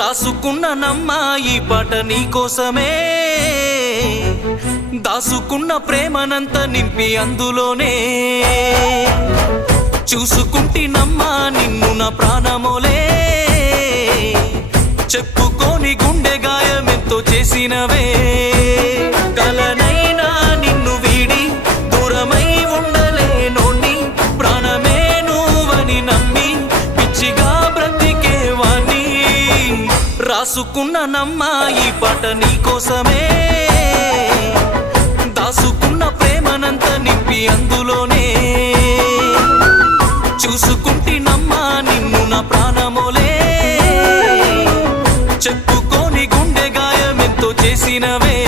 రాసుకున్న నమ్మ ఈ పాట నీకోసమే, దాసుకున్న ప్రేమనంత నింపి అందులోనే, చూసుకుంటినమ్మా నిన్ను నా ప్రాణమోలే, చెప్పుకోని గుండె గాయమెంతో చేసినవే, కలనైనా నిన్ను వీడి దూరమై ఉండలేనోణ్ణి, ప్రాణమే నువ్వని నమ్మి పిచ్చిగా బ్రతికేవాణ్ణి. రాసుకున్న నమ్మ ఈ పాట నీకోసమే, దాసుకున్న ప్రేమనంత నింపి అందులోనే, చూసుకుంటినమ్మా నిన్ను నా ప్రాణమోలే, చెప్పుకోని గుండె గాయమెంతో చేసినవే.